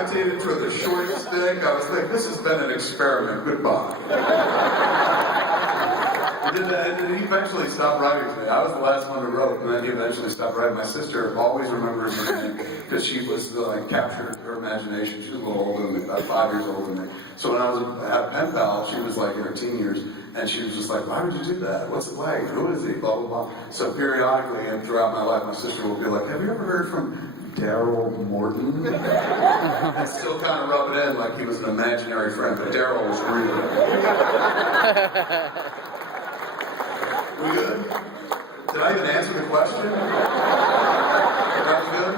gravitated toward the short stick. I was like, this has been an experiment. Goodbye. And he eventually stopped writing to me. I was the last one who wrote, and then he eventually stopped writing. My sister always remembers her name because she was like captured her imagination. She was a little older than me, about 5 years older than me. So when I was at pen pal, she was like in her teen years, and she was just like, "Why would you do that? What's it like? Who is he? Blah blah blah." So periodically and throughout my life, my sister will be like, "Have you ever heard from Daryl Morton?" I still kind of rub it in like he was an imaginary friend, but Daryl was real. We good? Did I even answer the question? Are we good?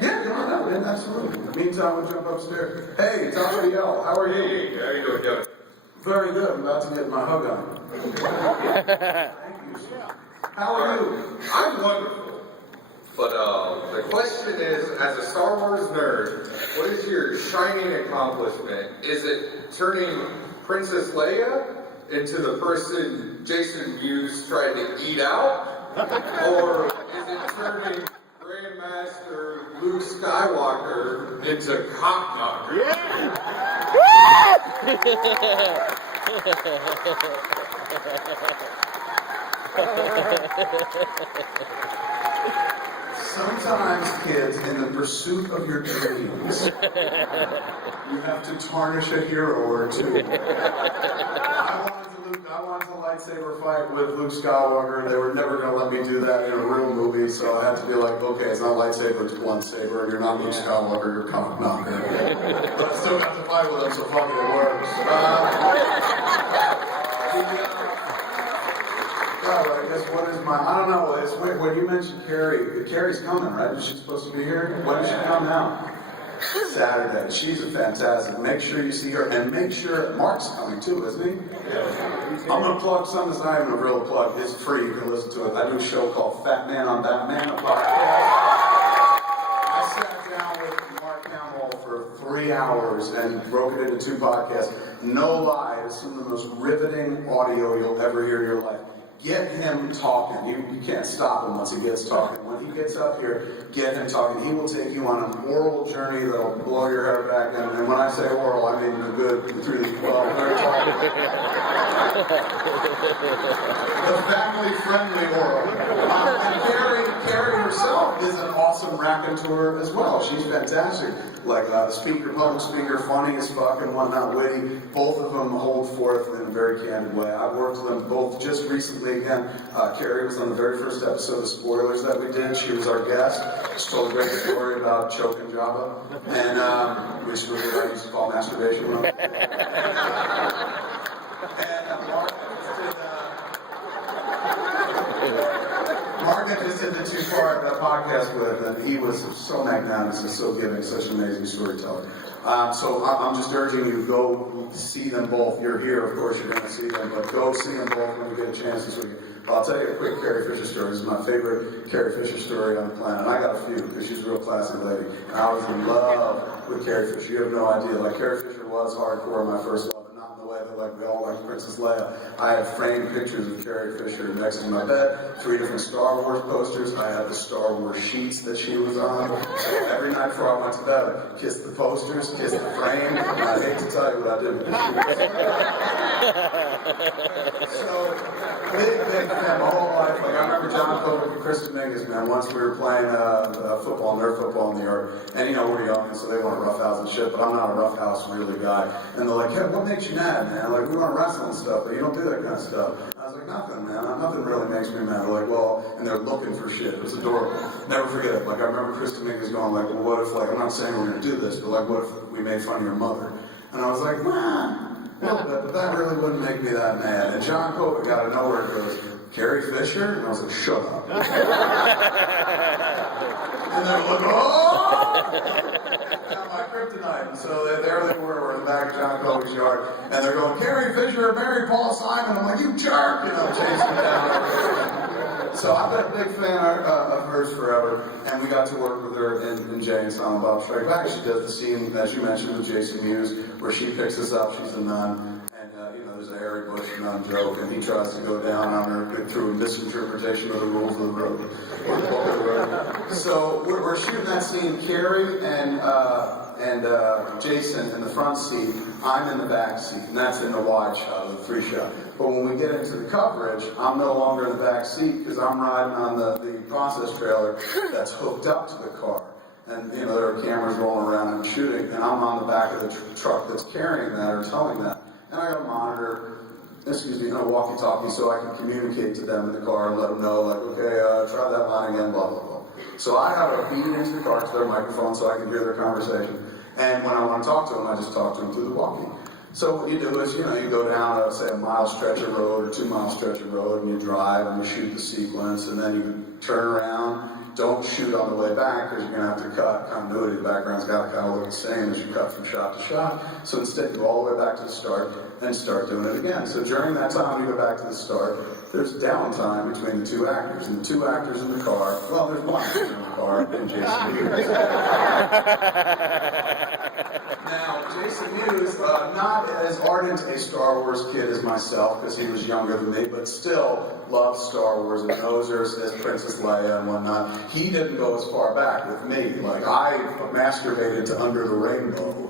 Yeah, come on out, man. Absolutely. Meantime, we'll jump upstairs. Hey, Tom Yell, how are you? Hey, how are you doing, Joe? Very good. I'm about to get my hug on. Thank you, sir. How are you? I'm wonderful. But the question is, as a Star Wars nerd, what is your shining accomplishment? Is it turning Princess Leia into the person Jason Mewes tried to eat out? Or is it turning Grandmaster Luke Skywalker into cock knocker? Yeah! Sometimes, kids, in the pursuit of your dreams, you have to tarnish a hero or two. I wanted to lightsaber fight with Luke Skywalker. They were never going to let me do that in a real movie, so I had to be like, okay, it's not lightsaber, it's blunt saber. You're not Luke Skywalker, you're comic knocker. But I still have to fight with him, so fuck it, it works. God, I guess what is my, I don't know, it's, when you mentioned Carrie, Carrie's coming, right? Is she supposed to be here? When does she come now? Saturday. She's a fantastic. Make sure you see her, and make sure Mark's coming too, isn't he? Yeah. I'm gonna plug something that's not even a real plug. It's free. You can listen to it. I do a show called Fat Man on Batman, a podcast. I sat down with Mark Hamill for 3 hours and broke it into 2 podcasts. No lie, it's some of the most riveting audio you'll ever hear in your life. Get him talking. You can't stop him once he gets talking. When he gets up here, get him talking. He will take you on an oral journey that'll blow your hair back. And when I say oral, I mean the good through the 12. They're talking. The family-friendly oral. And Carrie herself is an awesome raconteur as well. She's fantastic. Like speaker, public speaker, funny as fuck and whatnot, witty. Both of them hold forth in a very candid way. I've worked with them both just recently again. Carrie was on the very first episode of Spoilers that we did. She was our guest. She told a great story about choking Java. And which was what I used to call masturbation. And Mark just did the 2-part podcast with, and he was so magnanimous and so giving, such an amazing storyteller. So I'm just urging you, go see them both. You're here, of course, you're going to see them, but go see them both when you get a chance this week. But I'll tell you a quick Carrie Fisher story. This is my favorite Carrie Fisher story on the planet. And I got a few, because she's a real classy lady. And I was in love with Carrie Fisher. You have no idea. Like, Carrie Fisher was hardcore my first love, but not in the way that, like, we all like Princess Leia. I have framed pictures of Carrie Fisher next to my bed, 3 different Star Wars posters. I had the Star Wars sheets that she was on. So every night before I went to bed, I kissed the posters, kissed the frame, and I hate to tell you what I did with the sheets. So, big fan my whole life. Like, I remember John Kovic and Chris Dominguez, man, once we were playing football, nerd football in New York, and you know, we're young, so they want to roughhouse and shit, but I'm not a roughhouse really guy. And they're like, hey, what makes you mad, man? Like, we want to wrestle and stuff, but you don't do that kind of stuff. I was like, nothing, man. Nothing really makes me mad. They're like, well, and they're looking for shit. It was adorable. Never forget it. Like, I remember Chris Dominguez going like, well, what if, like, I'm not saying we're going to do this, but like, what if we made fun of your mother? And I was like, nah. But that really wouldn't make me that mad. And John Kovic out of nowhere goes, Carrie Fisher? And I was like, shut up. And they were like, oh! And my kryptonite. And so there they were in the back of John Kovic's yard. And they're going, Carrie Fisher, married Paul Simon. I'm like, you jerk! You know, chasing me down. So I've been a big fan of hers forever. And we got to work with her in Jay and Silent Bob Strike Back. She does the scene, as you mentioned, with Jason Mewes, where she picks us up. She's a nun. And, you know, there's a Harry Bush joke, and he tries to go down on her through a misinterpretation of the rules of the road. So we're shooting that scene. Carrie and Jason in the front seat. I'm in the back seat, and that's in the wide shot, the 3 shot. But when we get into the coverage, I'm no longer in the back seat because I'm riding on the process trailer that's hooked up to the car. And, you know, there are cameras rolling around and shooting, and I'm on the back of the truck that's carrying that or towing that. And I got a monitor, a walkie-talkie, so I can communicate to them in the car and let them know, like, okay, try that line again, blah, blah, blah. So I have a feed into the car to their microphone so I can hear their conversation. And when I want to talk to them, I just talk to them through the walkie. So what you do is, you go down, say, a mile stretch of road or 2 mile stretch of road, and you drive and you shoot the sequence, and then you turn around. Don't shoot on the way back because you're going to have to cut continuity. The background's got to kind of look the same as you cut from shot to shot. So instead, go all the way back to the start and start doing it again. So during that time, you go back to the start. There's downtime between the 2 actors. And the 2 actors in the car, well, there's 1 actor in the car, and Jason Mewes. Now, Jason Mewes, not as ardent a Star Wars kid as myself, because he was younger than me, but still loves Star Wars and knows her as Princess Leia and whatnot. He didn't go as far back with me. Like, I masturbated to Under the Rainbow.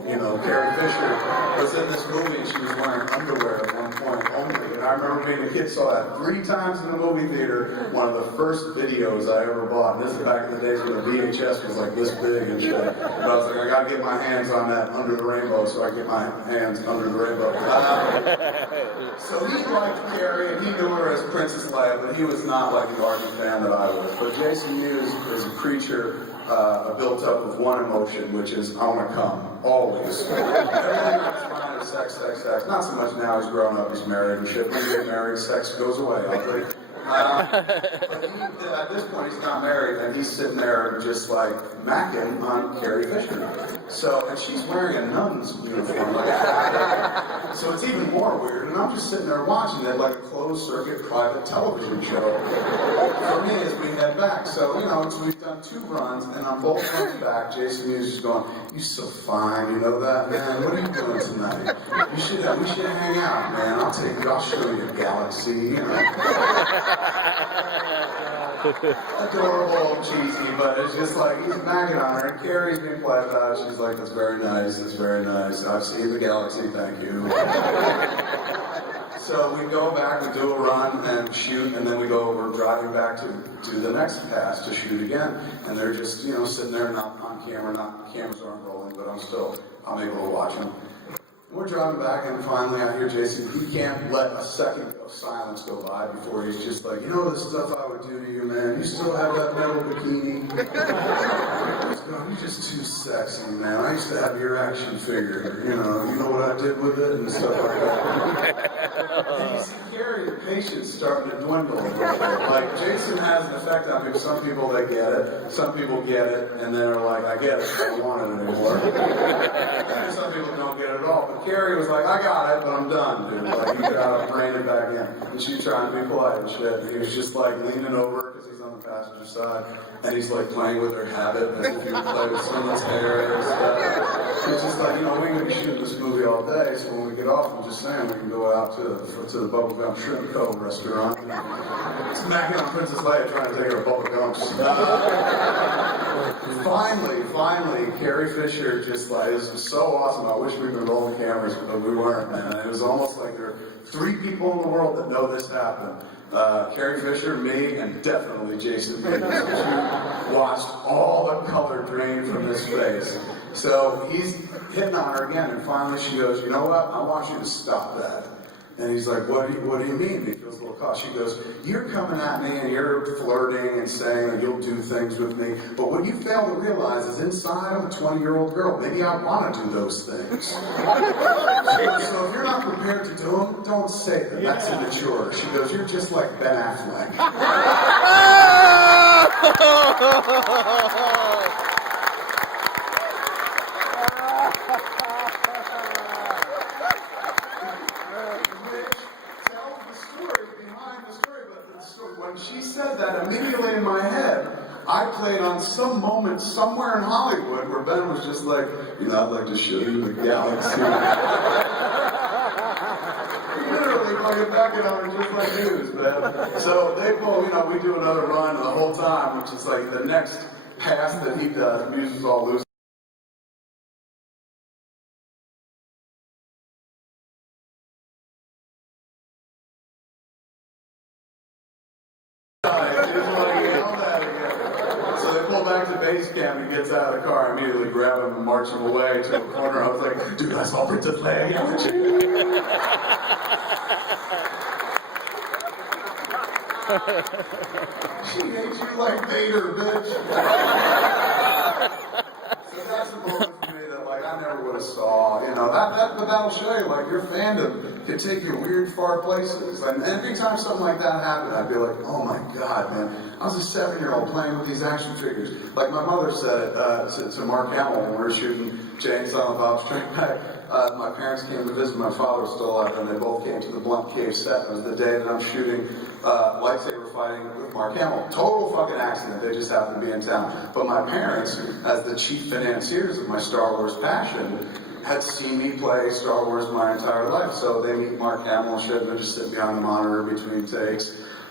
Carrie Fisher was in this movie and she was wearing underwear at one point only. And I remember being a kid, saw that 3 times in the movie theater. One of the first videos I ever bought. And this is back in the days when the VHS was like this big and shit. And I was like, I gotta get my hands on that Under the Rainbow so I get my hands under the rainbow. So he liked Carrie and he knew her as Princess Leia, but he was not like the ardent fan that I was. But Jason Mewes is a creature built up of one emotion, which is I want to come, always. Everything on his mind is sex, sex, sex. Not so much now he's grown up, he's married and shit. When you get married, sex goes away, I'll think. But at this point, he's not married, and he's sitting there just like macking on Carrie Fisher. So, and she's wearing a nun's uniform, like a hat. So it's even more weird. And I'm just sitting there watching it like a closed-circuit private television show for me as we head back. So, so we've done 2 runs, and on both runs back, Jason Mewes is going, "You're so fine, you know that, man? What are you doing tonight? We should hang out, man. I'll show you a galaxy, Adorable, cheesy, but it's just like he's macking on her, and Carrie's being polite about it. She's like, "That's very nice, that's very nice. I've seen the galaxy, thank you." So we go back, we do a run and shoot, and then we're driving back to the next cast to shoot again. And they're just, sitting there, not on camera, cameras aren't rolling, but I'm able to watch them. We're driving back, and finally I hear Jason, he can't let a second of silence go by before he's just like, the stuff I would do to you, man. You still have that metal bikini? You're just too sexy, man. I used to have your action figure. You know what I did with it and stuff like that. And you see Carrie, the patience starting to dwindle a little bit. Like, Jason has an effect on people. Some people, they get it. Some people get it, and then are like, I get it, I don't want it anymore. And some people don't get it at all. But Carrie was like, I got it, but I'm done, dude. Like, you gotta rein it back in. And she was trying to be polite and shit. And he was just like leaning over, because he's on the passenger side, and he's like playing with her habit as if he would play with someone's hair and stuff. It's just like, we're gonna be shooting this movie all day, so when we get off, I'm just saying we can go out to the Bubblegum Shrimp Co. restaurant. It's macking on Princess Leia trying to take her bubblegums. Finally, Carrie Fisher just like, it was so awesome. I wish we could roll the cameras, but we weren't, man. It was almost like there are 3 people in the world that know this happened. Carrie Fisher, me, and definitely Jason Mewes. She watched all the color drain from his face. So he's hitting on her again, and finally she goes, "You know what? I want you to stop that." And he's like, what do you mean? He feels a little caught. She goes, "You're coming at me and you're flirting and saying that you'll do things with me. But what you fail to realize is inside I'm a 20-year-old girl. Maybe I want to do those things." She goes, "So if you're not prepared to do them, don't say that. That's immature." She goes, "You're just like Ben Affleck." When she said that, immediately in my head, I played on some moment somewhere in Hollywood where Ben was just like, I'd like to show you the galaxy. He literally fucking Beckett on it just like news, man. So they pull, we do another run the whole time, which is like the next pass that he does, Muse all loose. So they pull back to base camp and he gets out of the car, I immediately grab him and march him away to a corner. I was like, dude, I saw Princess Leia, haven't you? She hates you like Vader, bitch. So that's the moment for me that like I never would have saw. But that'll show you like your fandom can take you weird far places. And every time something like that happened, I'd be like, oh my god, man. I was a 7-year-old playing with these action figures. Like my mother said it to Mark Hamill when we were shooting Jay and Silent Bob Strike Back. My parents came to visit. My father was still alive, and they both came to the Blunt Cave set. It was the day that I'm shooting lightsaber fighting with Mark Hamill. Total fucking accident. They just happened to be in town. But my parents, as the chief financiers of my Star Wars passion, had seen me play Star Wars my entire life. So they meet Mark Hamill and shit, and they're just sitting behind the monitor between takes.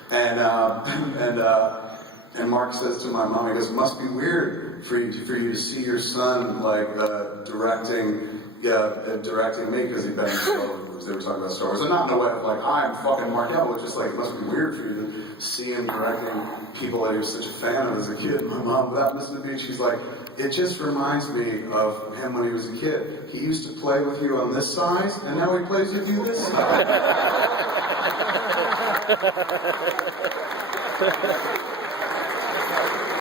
And Mark says to my mom, he goes, it must be weird for you to see your son like directing me, because he'd been in Star Wars. They were talking about Star Wars, and not in a way of like, I'm fucking Mark Hamill. It's just like, it must be weird for you to see him directing people that he was such a fan of as a kid. My mom, without listening to me, she's like, it just reminds me of him when he was a kid. He used to play with you on this size, and now he plays with you this size.